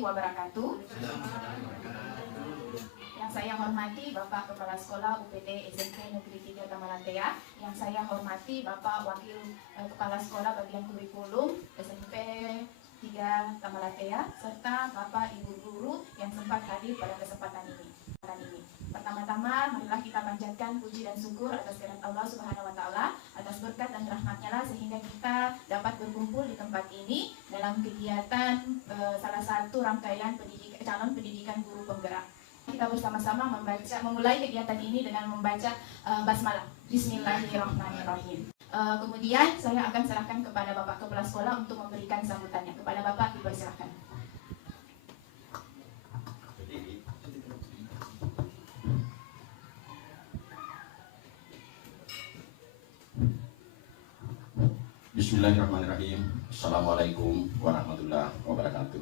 warahmatullahi wabarakatuh. Yang saya hormati Bapak Kepala Sekolah UPT SMP Negeri 3 Tamalatea. Yang saya hormati Bapak Wakil Kepala Sekolah Bagian Kurikulum SMP 3 Tamalatea, serta Bapak Ibu Guru yang sempat hadir pada kesempatan ini. Pertama-tama, marilah kita panjatkan puji dan syukur atas kehadirat Allah Subhanahu wa Ta'ala, atas berkat dan rahmatnya lah sehingga kita dapat berkumpul di tempat ini dalam kegiatan salah satu rangkaian calon pendidikan guru penggerak. Kita bersama-sama memulai kegiatan ini dengan membaca basmalah. Bismillahirrahmanirrahim. Kemudian saya akan serahkan kepada Bapak Kepala Sekolah untuk memberikan sambutannya. Kepada Bapak dipersilakan. Bismillahirrahmanirrahim. Assalamualaikum warahmatullahi wabarakatuh.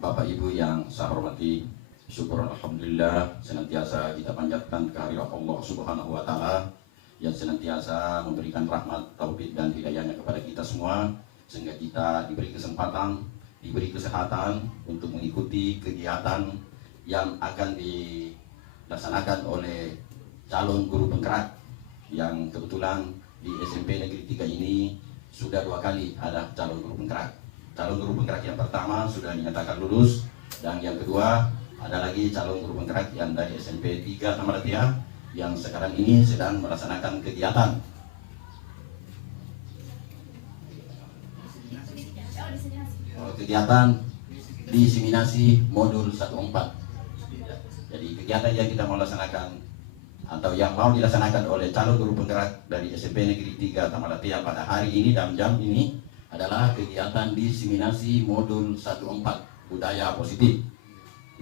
Bapak Ibu yang saya hormati, syukur alhamdulillah senantiasa kita panjatkan kehadirat Allah Subhanahu wa Ta'ala yang senantiasa memberikan rahmat, taufik dan hidayahnya kepada kita semua, sehingga kita diberi kesempatan, diberi kesehatan untuk mengikuti kegiatan yang akan dilaksanakan oleh calon guru penggerak yang kebetulan di SMP Negeri 3 ini sudah 2 kali ada calon guru penggerak. Calon guru penggerak yang pertama sudah dinyatakan lulus, dan yang kedua ada lagi calon guru penggerak yang dari SMP 3 Tamalatea yang sekarang ini sedang melaksanakan kegiatan diseminasi modul 14. Jadi kegiatan yang kita mau laksanakan atau yang mau dilaksanakan oleh calon guru penggerak dari SMP Negeri 3 Tamalatea pada hari ini dan jam ini adalah kegiatan diseminasi modul 14 budaya positif.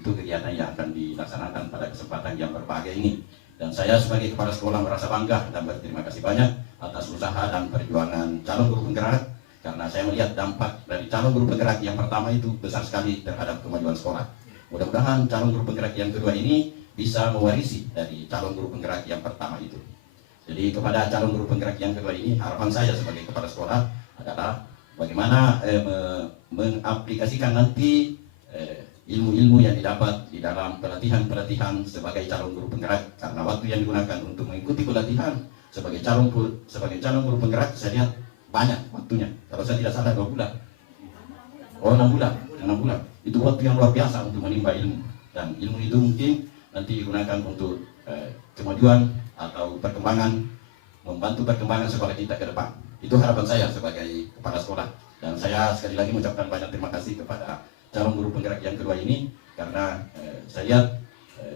Itu kegiatan yang akan dilaksanakan pada kesempatan yang berbahagia ini. Dan saya sebagai kepala sekolah merasa bangga dan berterima kasih banyak atas usaha dan perjuangan calon guru penggerak, karena saya melihat dampak dari calon guru penggerak yang pertama itu besar sekali terhadap kemajuan sekolah. Mudah-mudahan calon guru penggerak yang kedua ini bisa mewarisi dari calon guru penggerak yang pertama itu. Jadi kepada calon guru penggerak yang kedua ini, harapan saya sebagai kepala sekolah adalah bagaimana mengaplikasikan nanti ilmu-ilmu yang didapat di dalam pelatihan-pelatihan sebagai calon guru penggerak, karena waktu yang digunakan untuk mengikuti pelatihan sebagai calon guru penggerak saya lihat banyak waktunya. Kalau saya tidak salah 2 bulan. Oh, 6 bulan. Itu waktu yang luar biasa untuk menimba ilmu, dan ilmu itu mungkin nanti digunakan untuk kemajuan atau perkembangan, membantu perkembangan sekolah kita ke depan. Itu harapan saya sebagai kepala sekolah, dan saya sekali lagi mengucapkan banyak terima kasih kepada calon guru penggerak yang kedua ini, karena saya lihat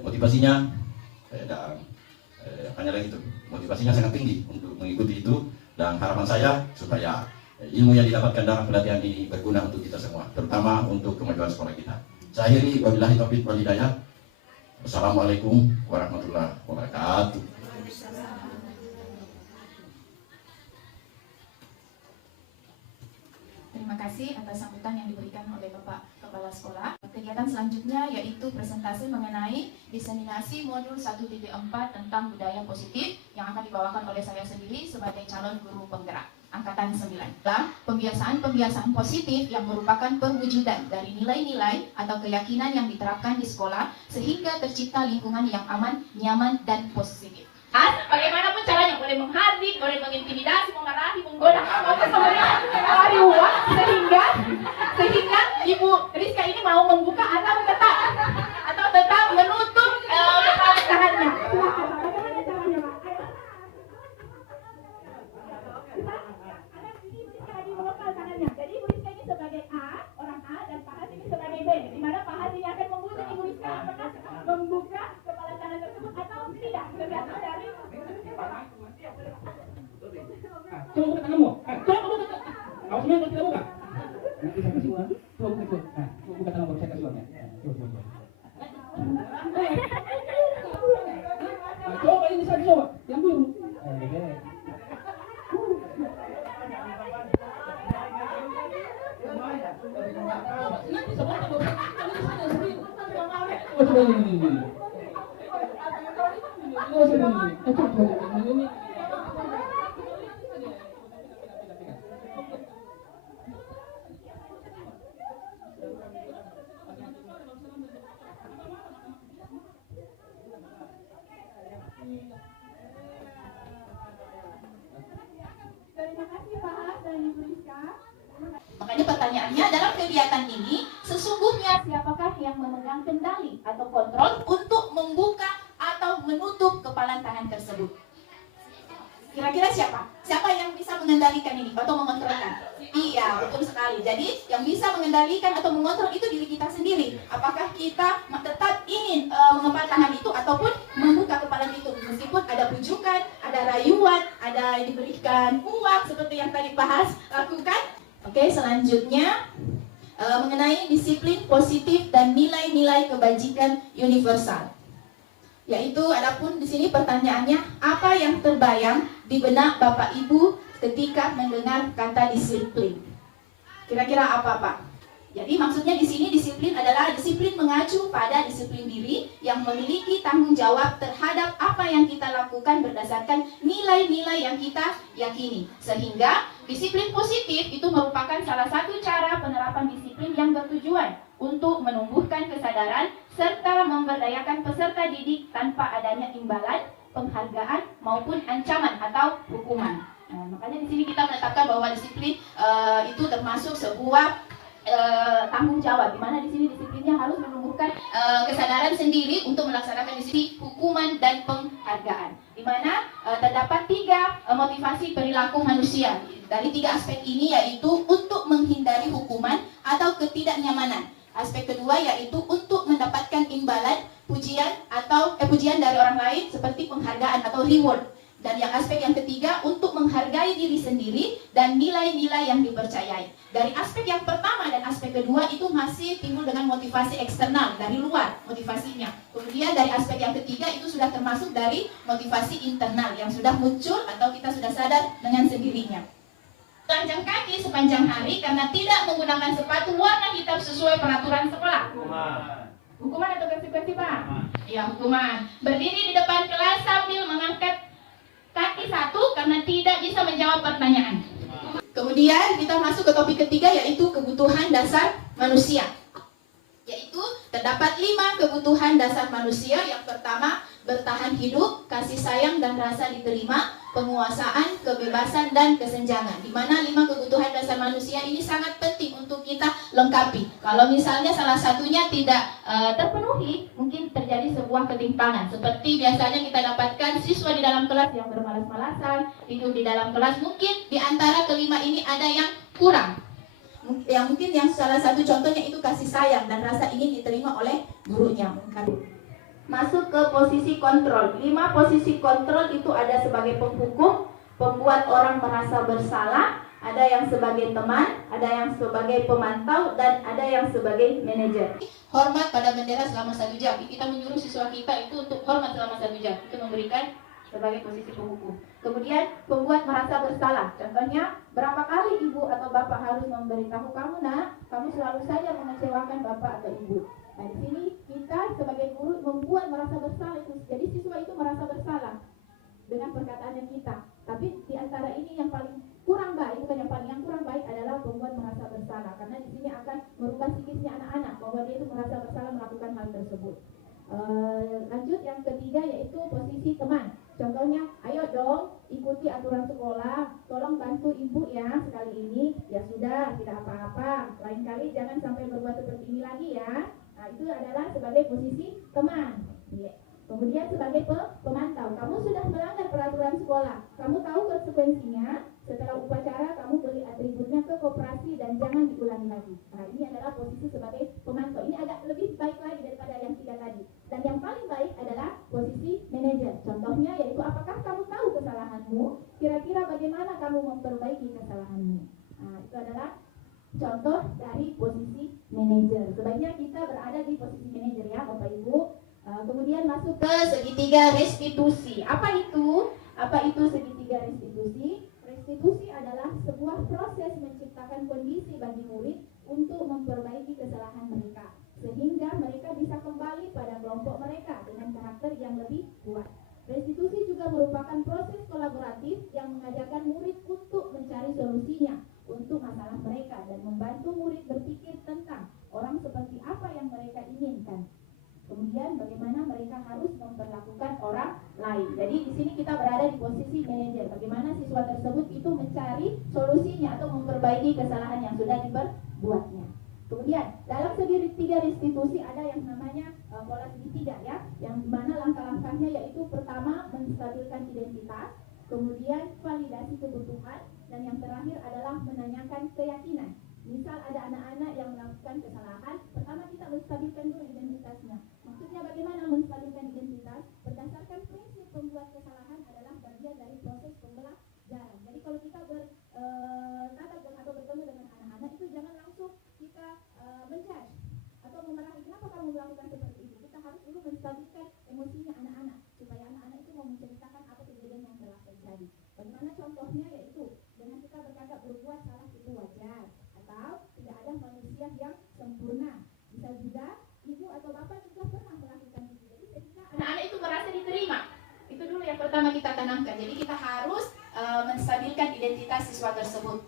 motivasinya dan motivasinya sangat tinggi untuk mengikuti itu, dan harapan saya supaya ilmu yang didapatkan dalam pelatihan ini berguna untuk kita semua, terutama untuk kemajuan sekolah kita. Saya akhiri, wabillahi taufiq wal hidayah. Assalamualaikum warahmatullahi wabarakatuh. Terima kasih atas sambutan yang diberikan oleh Bapak Kepala Sekolah. Kegiatan selanjutnya yaitu presentasi mengenai diseminasi modul 1.4 tentang budaya positif yang akan dibawakan oleh saya sendiri sebagai calon guru penggerak Angkatan 9. Pembiasaan positif yang merupakan perwujudan dari nilai-nilai atau keyakinan yang diterapkan di sekolah sehingga tercipta lingkungan yang aman, nyaman, dan positif. Bagaimanapun caranya, boleh menghardik, boleh mengintimidasi, memarahi, menggoda, maupun menawari uang, sehingga Ibu Rizka ini mau membuka atau tetap menutup kepala tangannya. Jadi Ibu Rizka ini sebagai A, orang A, dan Pak Has ini sebagai B, di mana Pak Has ini akan membunuh Ibu Rizka apakah membuka kepala tangan tersebut atau tidak, tergantung dari coba buka tanganmu. Awas memang tidak buka. Nanti saya kasih uang. Coba buka. Nah, coba buka tanganmu, saya kasih uangnya. Coba. Coba ini saya coba. Yang dulu. Nanti sebentar baru. Ini. kegiatan ini, sesungguhnya siapakah yang memegang kendali atau kontrol untuk membuka atau menutup kepalan tangan tersebut? Kira-kira siapa? Siapa yang bisa mengendalikan ini atau mengontrolkan? Iya, betul sekali. Jadi yang bisa mengendalikan atau mengontrol itu diri kita sendiri. Apakah kita tetap ingin mengepal tangan itu ataupun membuka kepala itu? Meskipun ada pujukan, ada rayuan, ada diberikan uang seperti yang tadi bahas lakukan. Oke, selanjutnya mengenai disiplin positif dan nilai-nilai kebajikan universal. Yaitu adapun di sini pertanyaannya, apa yang terbayang di benak Bapak Ibu ketika mendengar kata disiplin? Kira-kira apa, Pak? Jadi maksudnya di sini disiplin adalah disiplin mengacu pada disiplin diri yang memiliki tanggung jawab terhadap apa yang kita lakukan berdasarkan nilai-nilai yang kita yakini. Sehingga disiplin positif itu merupakan salah satu cara penerapan disiplin yang bertujuan untuk menumbuhkan kesadaran serta memberdayakan peserta didik tanpa adanya imbalan, penghargaan maupun ancaman atau hukuman. Nah, makanya di sini kita menetapkan bahwa disiplin itu termasuk sebuah tanggung jawab, di mana di sini disiplinnya harus menumbuhkan kesadaran sendiri untuk melaksanakan disiplin, hukuman dan penghargaan. Di mana terdapat 3 motivasi perilaku manusia. Dari 3 aspek ini yaitu untuk menghindari hukuman atau ketidaknyamanan. Aspek kedua yaitu untuk mendapatkan imbalan, pujian atau pujian dari orang lain seperti penghargaan atau reward. Dan yang aspek yang ketiga untuk menghargai diri sendiri dan nilai-nilai yang dipercayai. Dari aspek yang pertama dan aspek kedua itu masih timbul dengan motivasi eksternal dari luar motivasinya. Kemudian dari aspek yang ketiga itu sudah termasuk dari motivasi internal yang sudah muncul atau kita sudah sadar dengan sendirinya. Telanjang kaki sepanjang hari karena tidak menggunakan sepatu warna hitam sesuai peraturan sekolah. Hukuman atau konsekuensi, Pak? Ya, hukuman. Berdiri di depan kelas sambil mengangkat kaki satu karena tidak bisa menjawab pertanyaan. Kemudian kita masuk ke topik ketiga yaitu kebutuhan dasar manusia. Yaitu terdapat 5 kebutuhan dasar manusia. Yang pertama, bertahan hidup, kasih sayang dan rasa diterima, penguasaan, kebebasan dan kesenjangan. Di mana 5 kebutuhan dasar manusia ini sangat penting untuk kita lengkapi. Kalau misalnya salah satunya tidak terpenuhi, mungkin terjadi sebuah ketimpangan. Seperti biasanya kita dapatkan siswa di dalam kelas yang bermalas-malasan, tidur di dalam kelas. Mungkin di antara kelima ini ada yang kurang. Yang salah satu contohnya itu kasih sayang dan rasa ingin diterima oleh gurunya. Masuk ke posisi kontrol. 5 posisi kontrol itu ada sebagai penghukum, pembuat orang merasa bersalah, ada yang sebagai teman, ada yang sebagai pemantau, dan ada yang sebagai manajer. Hormat pada bendera selama 1 jam. Kita menyuruh siswa kita itu untuk hormat selama 1 jam. Itu memberikan sebagai posisi penghukum. Kemudian pembuat merasa bersalah. Contohnya, berapa kali ibu atau bapak harus memberitahu kamu, nak, kamu selalu saja mengecewakan bapak atau ibu. Nah, di sini kita sebagai guru membuat merasa bersalah itu. Jadi siswa itu merasa bersalah dengan perkataan kita. Tapi di antara ini yang paling kurang baik, bukan yang kurang baik adalah pembuat merasa bersalah. Karena di sini akan merubah psikisnya anak-anak bahwa dia itu merasa bersalah melakukan hal tersebut. Lanjut yang ketiga yaitu posisi teman. Contohnya, ayo dong ikuti aturan sekolah, tolong bantu ibu ya sekali ini. Ya sudah, tidak apa-apa. Lain kali jangan sampai berbuat seperti ini lagi ya. Nah, itu adalah sebagai posisi teman. Kemudian sebagai pemantau, kamu sudah melanggar peraturan sekolah. Kamu tahu konsekuensinya. Setelah upacara kamu beli atributnya ke koperasi dan jangan diulangi lagi. Nah, ini adalah posisi sebagai pemantau. Ini agak lebih baik lagi daripada yang 3 tadi. Dan yang paling baik adalah posisi manajer. Contohnya yaitu apakah kamu tahu kesalahanmu? Kira-kira bagaimana kamu memperbaiki kesalahanmu? Nah, itu adalah contoh dari posisi manajer. Sebaiknya kita berada di posisi manajer ya, Bapak Ibu. Kemudian masuk ke segitiga restitusi. Apa itu? Apa itu segitiga restitusi? Restitusi adalah sebuah proses menciptakan kondisi bagi murid untuk memperbaiki kesalahan mereka, sehingga mereka bisa kembali pada kelompok mereka dengan karakter yang lebih kuat. Restitusi juga merupakan proses kolaboratif yang mengajarkan murid untuk mencari solusinya untuk masalah mereka dan membantu murid berpikir tentang orang seperti apa yang mereka inginkan. Kemudian bagaimana mereka harus memperlakukan orang lain. Jadi di sini kita berada di posisi manajer. Bagaimana siswa tersebut itu mencari solusinya atau memperbaiki kesalahan yang sudah diperbuatnya. Kemudian dalam segitiga restitusi ada yang namanya pola segitiga ya, yang dimana langkah-langkahnya yaitu pertama menstabilkan identitas, kemudian validasi kebutuhan, dan yang terakhir adalah menanyakan keyakinan. Misal ada anak-anak yang melakukan kesalahan, pertama kita menstabilkan dulu identitasnya. Maksudnya bagaimana menstabilkan identitas? Berdasarkan prinsip pembuat kesalahan adalah bagian dari proses pembelajaran. Jadi kalau kita bertatap atau bertemu dengan anak-anak itu jangan langsung kita menjudge atau memarahi kenapa kamu melakukan seperti itu. Kita harus dulu menstabilkan emosinya anak-anak supaya anak-anak itu mau menceritakan apa kejadian yang telah terjadi. Bagaimana contohnya yaitu dengan kita berkata berbuat salah itu wajar, atau tidak ada manusia yang sempurna. Bisa juga ibu atau bapak juga pernah melakukan itu. Jadi ketika anak-anak itu merasa diterima, itu dulu yang pertama kita tanamkan. Jadi kita harus menstabilkan identitas siswa tersebut.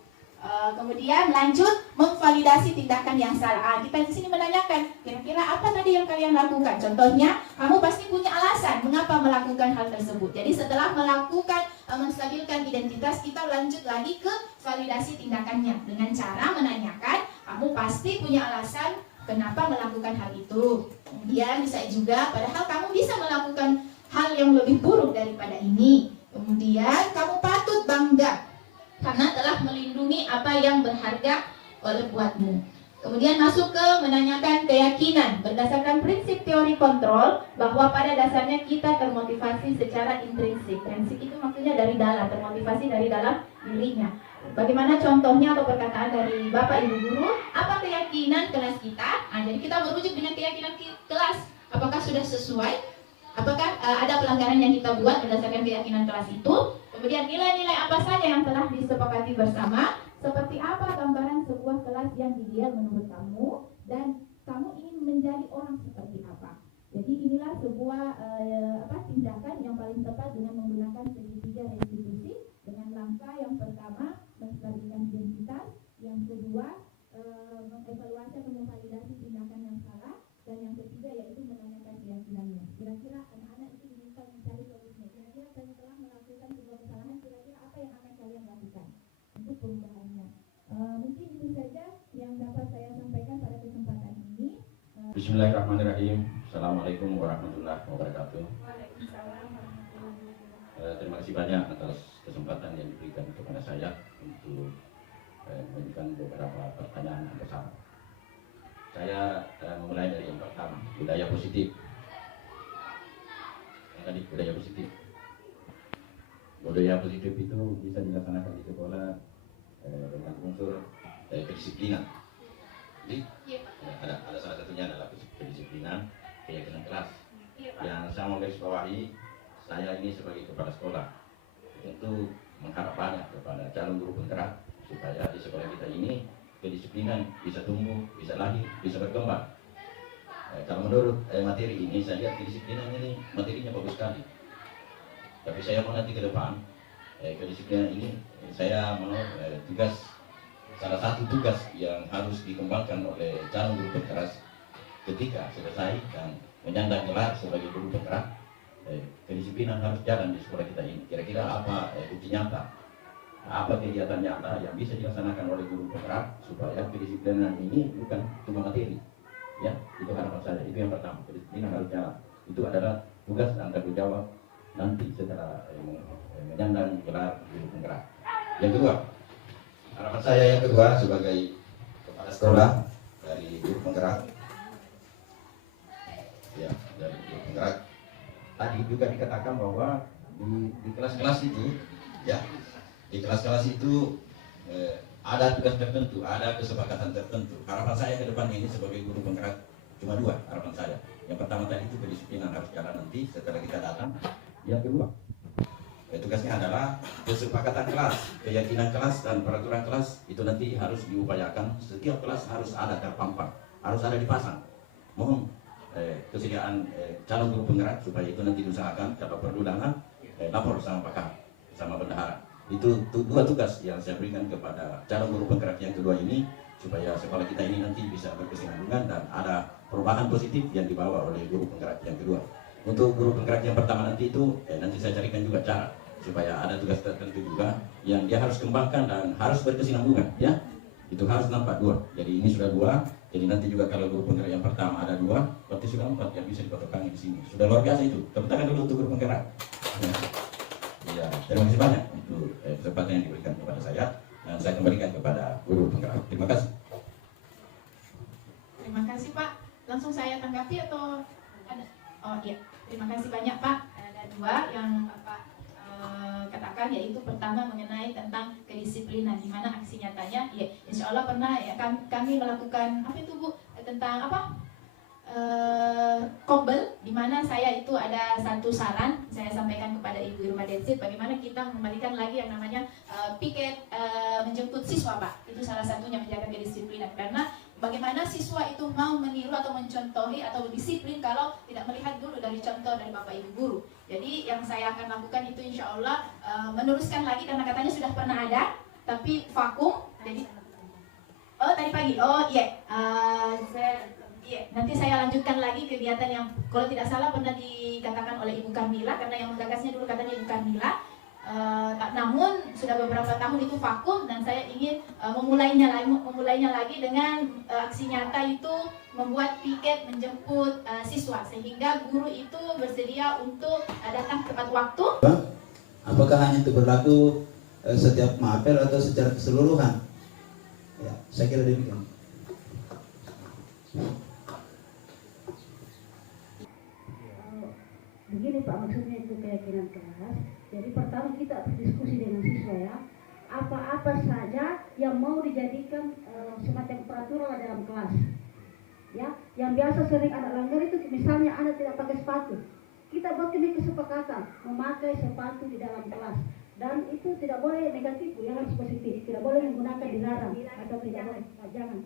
Kemudian lanjut memvalidasi tindakan yang salah. Kita di sini menanyakan kira-kira apa tadi yang kalian lakukan. Contohnya, kamu pasti punya alasan mengapa melakukan hal tersebut. Jadi setelah melakukan menstabilkan identitas, kita lanjut lagi ke validasi tindakannya dengan cara menanyakan, kamu pasti punya alasan kenapa melakukan hal itu. Kemudian bisa juga, padahal kamu bisa melakukan hal yang lebih buruk daripada ini. Kemudian kamu patut bangga karena telah melindungi apa yang berharga oleh buatmu. Kemudian masuk ke menanyakan keyakinan berdasarkan prinsip teori kontrol, bahwa pada dasarnya kita termotivasi secara intrinsik. Intrinsik itu maksudnya dari dalam, termotivasi dari dalam dirinya. Bagaimana contohnya atau perkataan dari Bapak Ibu Guru, apa keyakinan kelas kita? Nah, jadi kita merujuk dengan keyakinan kelas, apakah sudah sesuai? Apakah ada pelanggaran yang kita buat berdasarkan keyakinan kelas itu? Kemudian nilai-nilai apa saja yang telah disepakati bersama? Seperti apa gambaran sebuah kelas yang ideal menurut kamu? Dan kamu ingin menjadi orang seperti apa? Jadi inilah sebuah tindakan yang paling tepat dengan menggunakan segitiga restitusi. Dengan langkah yang pertama menstabilkan identitas, yang kedua mengevaluasi atau memvalidasi tindakan yang salah, dan yang ketiga yaitu menanyakan keyakinannya. Kira-kira anak-anak itu diminta mencari solusinya. Kira-kira setelah melakukan sebuah kesalahan, kira-kira apa yang akan kalian lakukan untuk perubahannya? Mungkin itu saja yang dapat saya sampaikan pada kesempatan ini. Bismillahirrahmanirrahim. Assalamualaikum warahmatullahi wabarakatuh. Terima kasih banyak atas kesempatan yang diberikan kepada saya untuk memberikan beberapa pertanyaan besar. Saya memulai dari yang pertama, budaya positif. Tadi budaya positif. Budaya positif itu bisa dilaksanakan di sekolah dengan unsur kedisiplinan. Jadi ada salah satunya adalah kedisiplinan, keyakinan kelas. Yang saya mau garis bawahi, saya ini sebagai kepala sekolah tentu mengharap banyak kepada calon guru penggerak supaya di sekolah kita ini kedisiplinan bisa tumbuh, bisa lahir, bisa berkembang. Kalau menurut materi ini, saya lihat kedisiplinan ini materinya bagus sekali. Tapi saya mau nanti ke depan, kedisiplinan ini saya mau salah satu tugas yang harus dikembangkan oleh calon guru penggerak ketika selesai dan menyandang gelar sebagai guru penggerak. Kedisiplinan harus jalan di sekolah kita ini. Kira-kira apa bukti nyata? Apa kegiatan nyata yang bisa dilaksanakan oleh guru penggerak supaya kedisiplinan ini bukan cuma materi, ya, itu harapan saya. Itu yang pertama, kedisiplinan harus jalan. Itu adalah tugas dan tanggung jawab nanti setelah menyandang gelar guru penggerak. Yang kedua, harapan saya yang kedua sebagai kepala sekolah dari guru penggerak, ya, dari guru penggerak. Tadi juga dikatakan bahwa di kelas-kelas itu, ya, di kelas-kelas itu ada tugas tertentu, ada kesepakatan tertentu. Harapan saya ke depan ini sebagai guru penggerak cuma dua harapan saya. Yang pertama tadi itu kedisiplinan harus jalan nanti setelah kita datang. Yang kedua, tugasnya adalah kesepakatan kelas, keyakinan kelas dan peraturan kelas itu nanti harus diupayakan. Setiap kelas harus ada terpampang, harus ada dipasang. Mohon kesediaan calon guru penggerak supaya itu nanti diusahakan. Kalau perlu dana, lapor sama pakar, sama bendahara. Itu dua tugas yang saya berikan kepada calon guru penggerak yang kedua ini, supaya sekolah kita ini nanti bisa berkesinambungan dan ada perubahan positif yang dibawa oleh guru penggerak yang kedua. Untuk guru penggerak yang pertama nanti itu nanti saya carikan juga cara supaya ada tugas tertentu juga yang dia harus kembangkan dan harus berkesinambungan, ya. itu harus nampak 2. Jadi ini sudah 2. Jadi nanti juga kalau guru penggerak yang pertama ada 2, berarti sudah 4 yang bisa dipatokangi di sini. Sudah luar biasa itu. Tepuk tangan dulu untuk guru penggerak. Ya, terima kasih banyak itu kesempatan yang diberikan kepada saya, dan saya kembalikan kepada guru penggerak. Terima kasih. Terima kasih Pak. Langsung saya tanggapi atau ada? Oh iya, terima kasih banyak Pak. Ada 2 yang Bapak katakan, yaitu pertama mengenai tentang kedisiplinan, di mana aksi nyatanya, ya insya Allah pernah ya kami melakukan apa itu Bu, tentang apa? Kobel, di mana saya itu ada satu saran saya sampaikan kepada Ibu Irma Densit, bagaimana kita mengembalikan lagi yang namanya piket menjemput siswa Pak. Itu salah satunya menjaga kedisiplinan, karena bagaimana siswa itu mau meniru atau mencontohi atau disiplin kalau tidak melihat dulu dari contoh dari Bapak Ibu guru. Jadi yang saya akan lakukan itu insya Allah meneruskan lagi, karena katanya sudah pernah ada tapi vakum. Jadi tadi pagi, nanti saya lanjutkan lagi kegiatan yang kalau tidak salah pernah dikatakan oleh Ibu Kamila, karena yang menggagasnya dulu katanya Ibu Kamila. Namun sudah beberapa tahun itu vakum, dan saya ingin memulainya lagi dengan aksi nyata itu membuat piket menjemput siswa, sehingga guru itu bersedia untuk datang tepat waktu. Apakah hanya itu berlaku setiap mapel atau secara keseluruhan? Ya, saya kira demikian. Begini Pak, maksudnya itu keyakinan kelas. Jadi pertama kita berdiskusi dengan siswa ya, apa-apa saja yang mau dijadikan semacam peraturan dalam kelas. Ya, yang biasa sering anak langgar itu misalnya anak tidak pakai sepatu. Kita buat ini kesepakatan memakai sepatu di dalam kelas, dan itu tidak boleh negatif, ya harus positif. Tidak boleh menggunakan dilarang atau tidak boleh, jangan.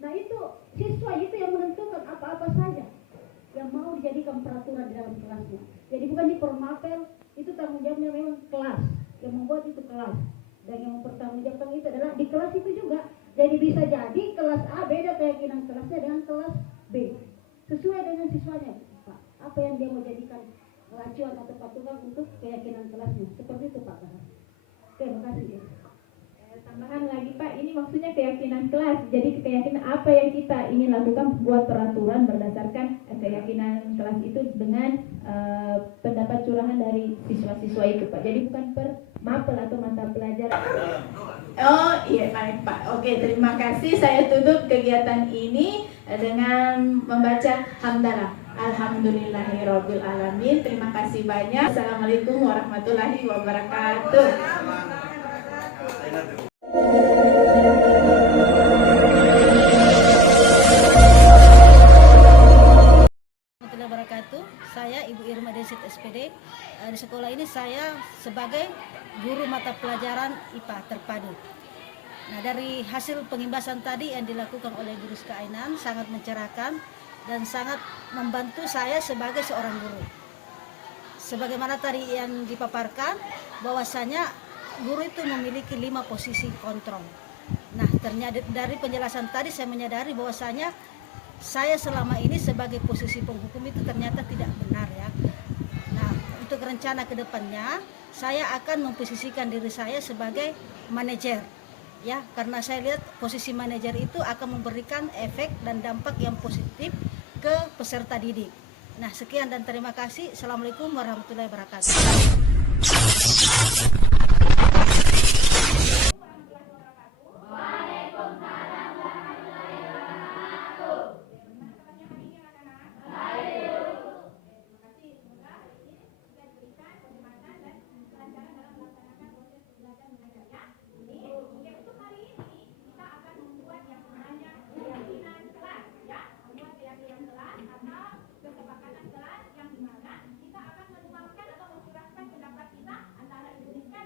Nah itu siswa itu yang menentukan apa-apa saja yang mau dijadikan peraturan di dalam kelasnya. Jadi bukan di permapel, itu tanggung jawabnya memang kelas, yang membuat itu kelas, dan yang mempertanggungjawabkan itu adalah di kelas itu juga. Jadi bisa jadi kelas A beda keyakinan kelasnya dengan kelas B, sesuai dengan siswanya Pak, apa yang dia mau jadikan acuan atau patokan untuk keyakinan kelasnya, seperti itu Pak. Terima kasih. Tambahan lagi Pak, ini maksudnya keyakinan kelas. Jadi keyakinan apa yang kita ingin lakukan, buat peraturan berdasarkan keyakinan kelas itu dengan pendapat curahan dari siswa-siswa itu Pak. Jadi bukan per mapel atau mata pelajaran. Oh iya baik Pak. Oke, terima kasih. Saya tutup kegiatan ini dengan membaca hamdalah. Alhamdulillahirabbil alamin. Terima kasih banyak. Assalamualaikum warahmatullahi wabarakatuh. Wabarakatuh. Saya Ibu Irma Densit SPD. Di sekolah ini saya sebagai guru mata pelajaran IPA terpadu. Nah, dari hasil pengimbasan tadi yang dilakukan oleh guru Skainan sangat mencerahkan dan sangat membantu saya sebagai seorang guru. Sebagaimana tadi yang dipaparkan, bahwasanya guru itu memiliki 5 posisi kontrol. Nah, ternyata dari penjelasan tadi saya menyadari bahwasanya saya selama ini sebagai posisi penghukum itu ternyata tidak benar ya. Nah, untuk rencana ke depannya saya akan memposisikan diri saya sebagai manajer ya, karena saya lihat posisi manajer itu akan memberikan efek dan dampak yang positif ke peserta didik. Nah, sekian dan terima kasih. Assalamualaikum warahmatullahi wabarakatuh. Kesepakatan kelas yang dimana kita akan menuangkan atau mencurahkan pendapat kita antara Ibu Rizka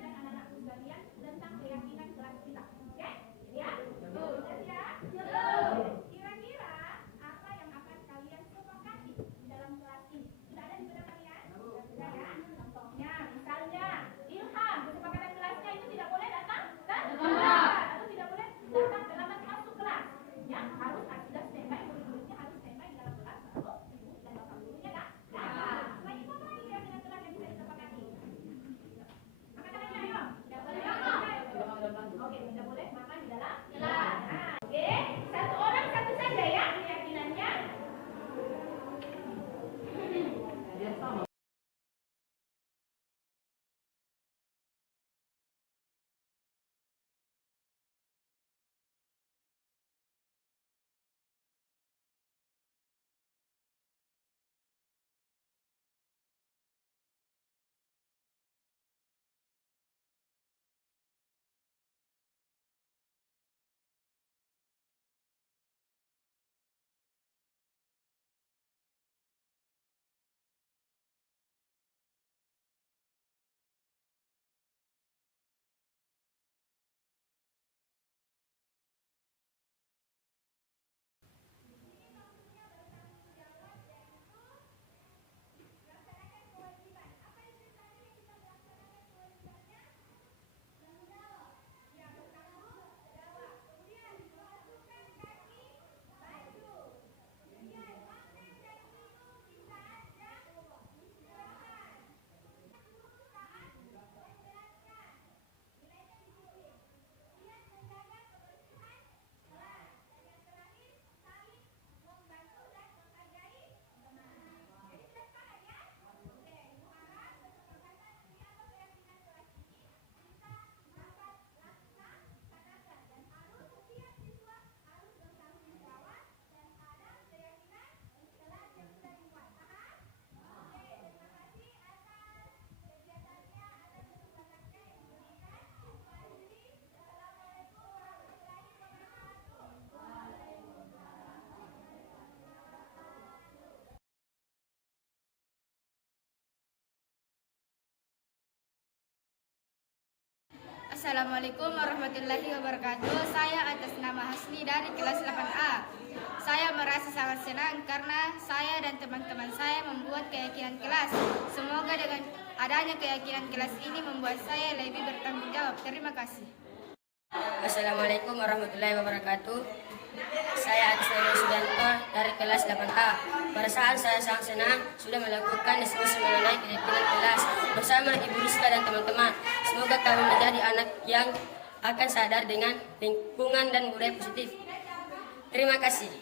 Assalamualaikum warahmatullahi wabarakatuh. Saya atas nama Hasni dari kelas 8A. Saya merasa sangat senang karena saya dan teman-teman saya membuat keyakinan kelas. Semoga dengan adanya keyakinan kelas ini membuat saya lebih bertanggung jawab. Terima kasih. Assalamualaikum warahmatullahi wabarakatuh. Saya atas nama Sudanto dari kelas 8A. Perasaan saya sangat senang sudah melakukan diskusi mengenai keyakinan kelas bersama Ibu Rizka dan teman-teman. Semoga kami menjadi anak yang akan sadar dengan lingkungan dan budaya positif. Terima kasih.